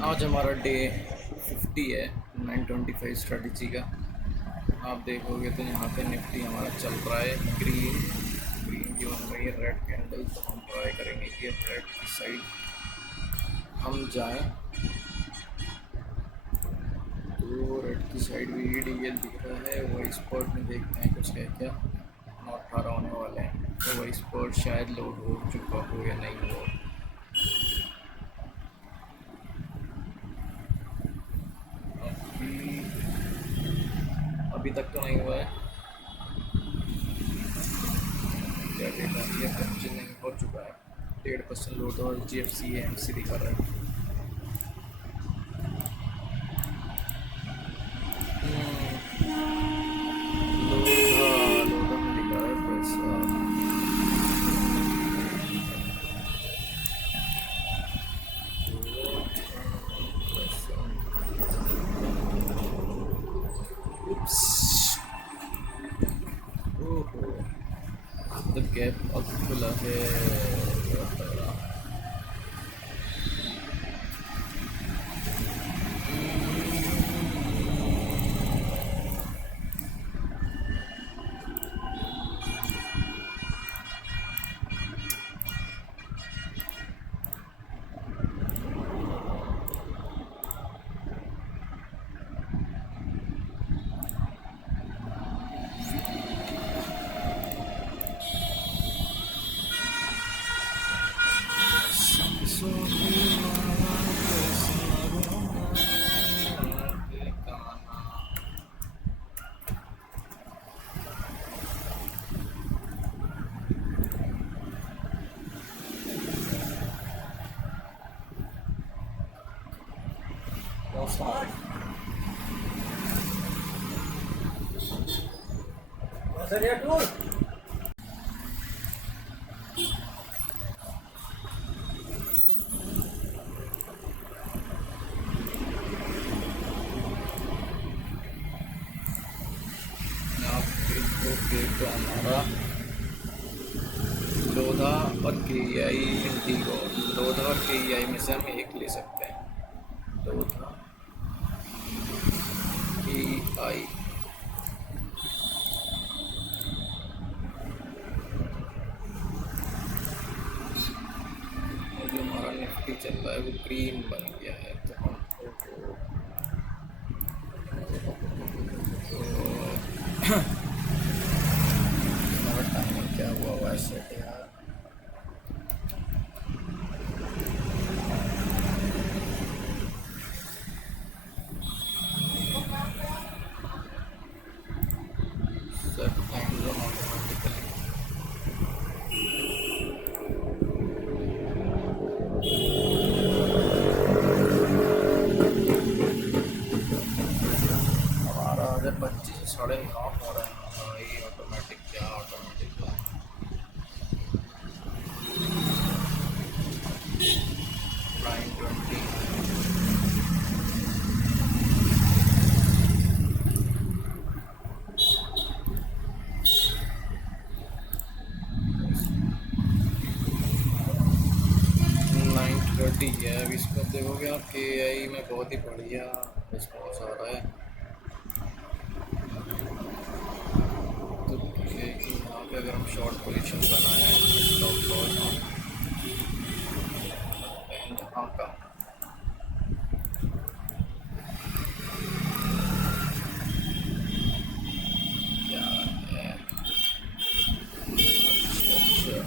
आज हमारा डे 50 है 925 स्ट्रेटजी का। आप देखोगे तो यहाँ पे निफ्टी हमारा चल रहा है ग्रीन ग्रीन की बन रही है रेड कैंडल। तो हम ट्राई करेंगे कि रेड की साइड हम जाएं। तो रेड की साइड भी डीएल दिख रहा है। वही स्पॉट में देखते हैं कुछ है क्या। 9:18 होने वाले हैं तो वही स्पॉट शायद लोड हो चुका हो या नहीं हो। अभी तक तो नहीं हुआ है। क्या डेटा ये पंचिंग नहीं हो चुका है। 1.5% लोड और GFC एम सी दिखा रहा है। लोधा में दिखा रहा है पैसा। ओहो द गैप अब खुला है। सर ये टूर तो हमारा लोधा और KEI इंडिगो। लोधा और KEI में से हम एक ले सकते हैं। लोधा KEI और जो हमारा निफ्टी चल रहा है वो ग्रीन बन गया है। तो हम हमारा टाइमिंग क्या हुआ है सेट यार। सेट टाइम जोन ऑटोमेटिकली हमारा अगर 25 से 9:30 हो रहा है। ये ऑटोमेटिक क्या ऑटोमेटिक 9:20 9:30 है। अब इसको देखोगे आप KEI में बहुत ही बढ़िया रिस्पॉन्स आ रहा है। तो यहाँ पे अगर हम शॉर्ट पोजीशन बनाए स्टॉप लॉस यहाँ का क्या है। अच्छा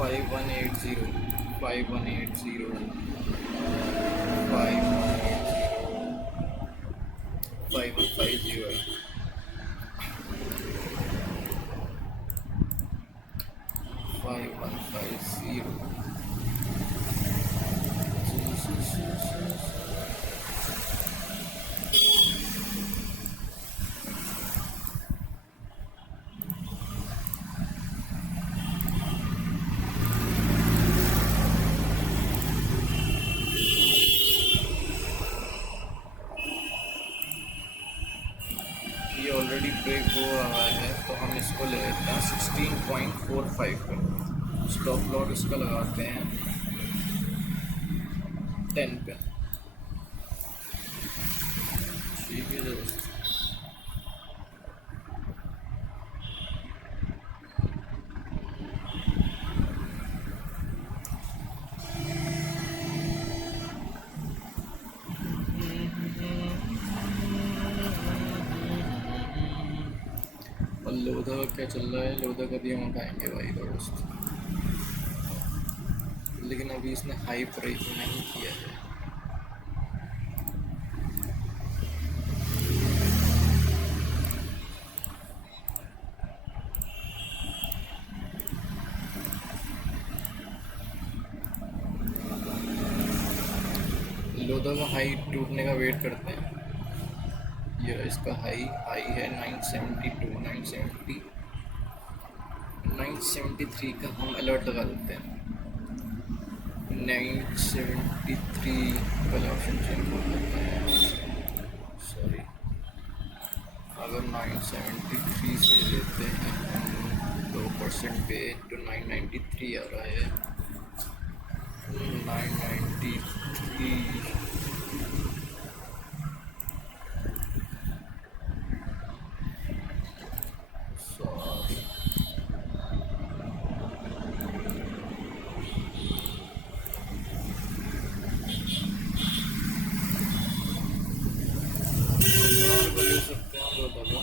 5180 5180 5150 5150। ये ऑलरेडी ब्रेक हो रहा है तो हम इसको ले लेते हैं 16.45 पे। स्टॉप लॉस इसका लगाते हैं 10 पे। ठीक है दोस्त, और लोधा का क्या चल रहा है? लोधा का भी हम उठाएंगे भाई दोस्त, लेकिन अभी इसने हाई प्राइस नहीं किया है। लोधा का हाई टूटने का वेट करते हैं। ये इसका हाई है 972, 973 का हम अलर्ट लगा देते हैं। 973 वाला ऑप्शन चेंज हो जाता है। सॉरी, अगर 973 से लेते हैं हम 2% पे तो 993 आ रहा है। 993 ले सकते हैं दो दबा।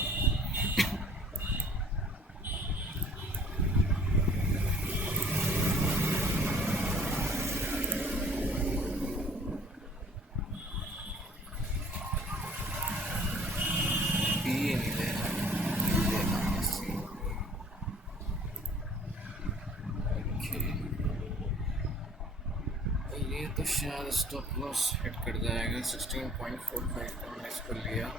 पी नहीं लेना, लेना सी। ओके, ये तो शायद स्टॉप लॉस हिट कर जाएगा। 16.45 का हमने इसको लिया।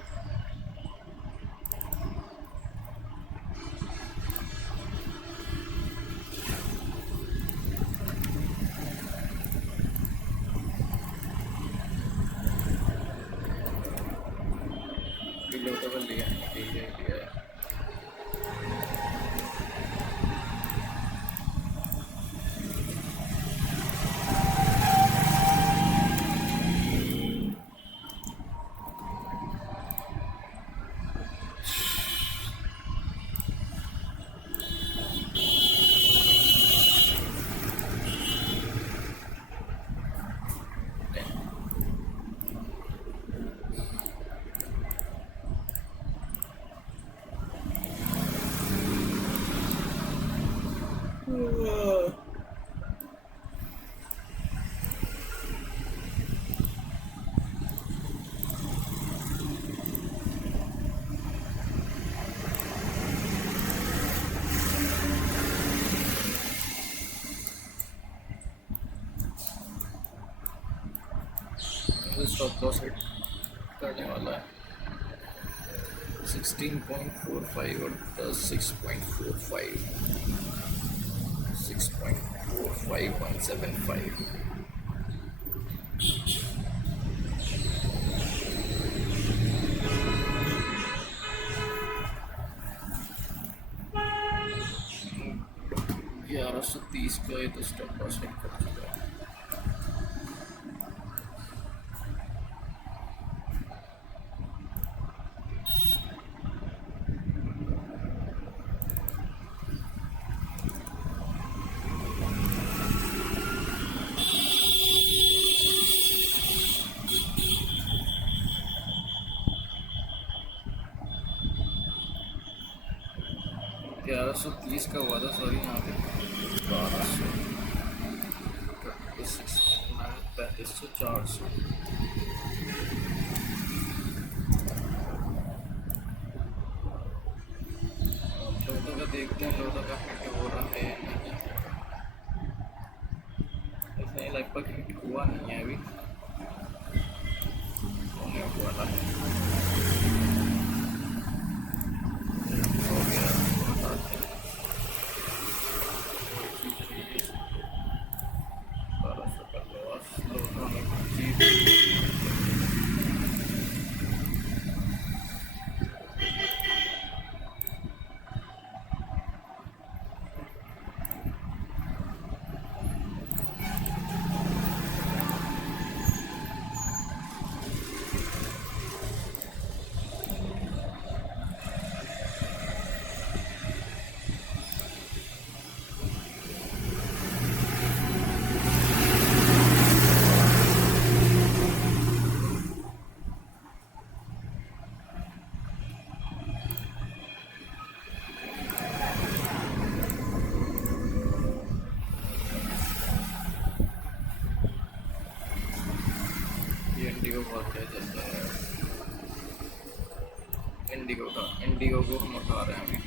किलो तो लिया लिया लिया। स्टॉप लॉस हिट करने वाला है 16.45 और 6.45, 6.45175। ग्यारह सौ 30 का ये तो स्टॉप लॉस हिट कर चुका है। ग्यारह सौ 30 का हुआ था, सॉरी, यहाँ पे 1236, 400। लोगों का देखते हैं, लोगों का हिट हो रहा है नहीं। तक हिट हुआ नहीं है अभी, होने वाला है। हो गया, बताते हैं। 1200 का लॉस, हमें चीज इंडिगो बहुत तेज चलता है। इंडिगो को हम उठा रहे हैं अभी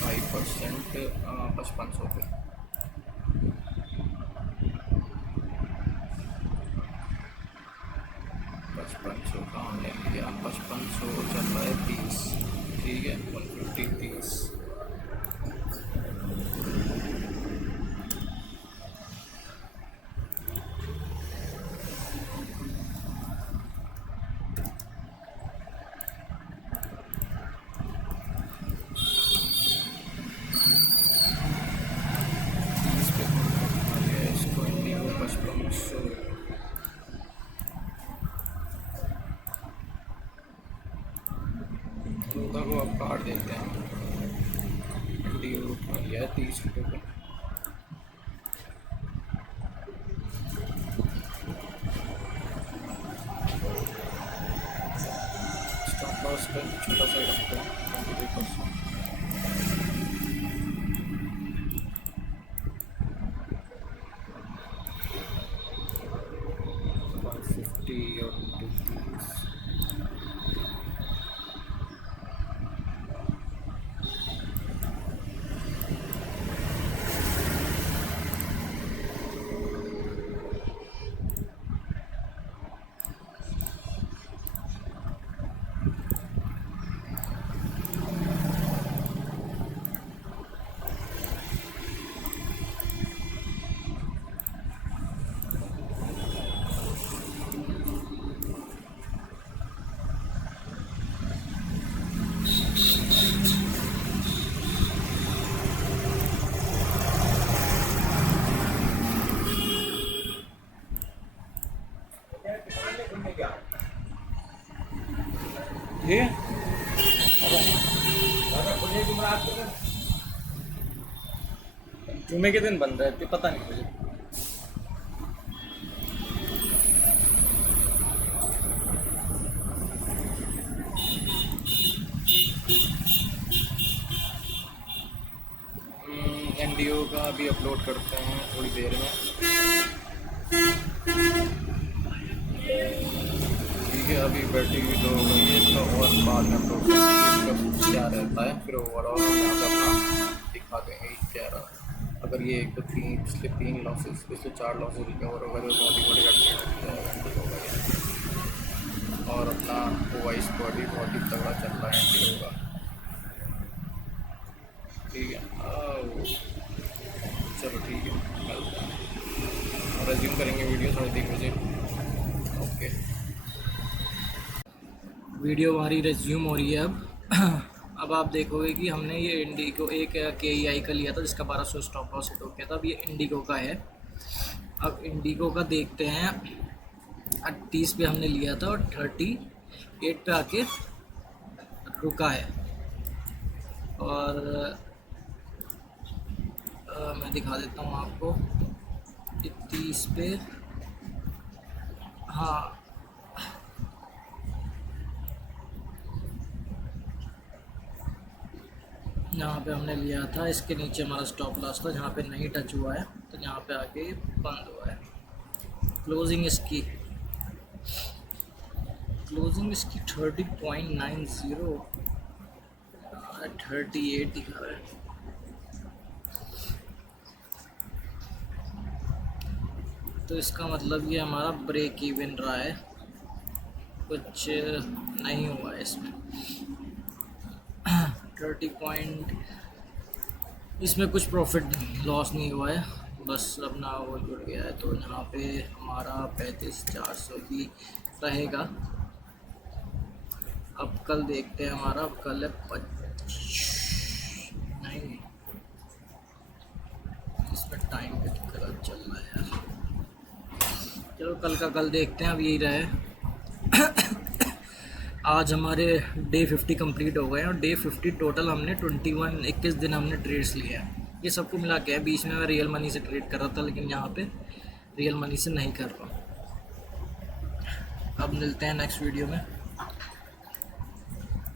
5%, 5500 पे। 5500 का हमने लिया, 5500 चल रहा है 30, ठीक है, 150 30। को अब काट देते हैं, उठा लिया है 30 रुपये का। स्टॉप लॉस का छोटा सा रखते हैं 23%। 150 और 230। ये जुमे के दिन बंद रहती, पता नहीं मुझे। एनडीओ का भी अपलोड करते हैं थोड़ी देर में, ठीक है। अभी बैटरी भी लो हो गई है इसका, और बाद में अपलोड करते हैं इसका क्या रहता है, फिर ओवरऑल अपना दिखा देंगे क्या रहा। अगर ये एक तो पिछले 3 लॉसेस, पिछले 4 लॉसेस रिकवर होगा तो बहुत ही बड़ी घटना होगा ये। और अपना वॉइस बॉडी बहुत ही तगड़ा चल रहा है एनडीओ का, ठीक है। चलो ठीक है, मिलते हैं, रेज्यूम करेंगे वीडियो 3:30 बजे। ओके, वीडियो हमारी रेज्यूम हो रही है अब। अब आप देखोगे कि हमने ये इंडिगो एक KEI का लिया था जिसका 1200 स्टॉप लॉस हिट हो गया था। अब ये इंडिगो का है। अब इंडिगो का देखते हैं, 38 पे हमने लिया था और 38 पे आके रुका है। और मैं दिखा देता हूँ आपको 30 पे, हाँ यहाँ पे हमने लिया था, इसके नीचे हमारा स्टॉप लॉस था जहाँ पे नहीं टच हुआ है, तो यहाँ पे आके बंद हुआ है। क्लोजिंग इसकी 30.90, 38 दिखा रहा है। तो इसका मतलब ये हमारा ब्रेक इवन रहा है, कुछ नहीं हुआ है इसमें। 30 पॉइंट इसमें कुछ प्रॉफिट लॉस नहीं हुआ है, बस अपना वो जुड़ गया है। तो यहाँ पे हमारा 35,400 भी रहेगा। अब कल देखते हैं हमारा, अब कल है नहीं, इसमें टाइम पे गलत चल रहा है यार। चलो कल का कल देखते हैं, अब यही रहे। आज हमारे डे 50 कंप्लीट हो गए हैं और डे 50 टोटल हमने 21 दिन हमने ट्रेड्स लिए हैं। ये सबको मिला के है। बीच में मैं रियल मनी से ट्रेड कर रहा था, लेकिन यहाँ पे रियल मनी से नहीं कर रहा हूँ। अब मिलते हैं नेक्स्ट वीडियो में।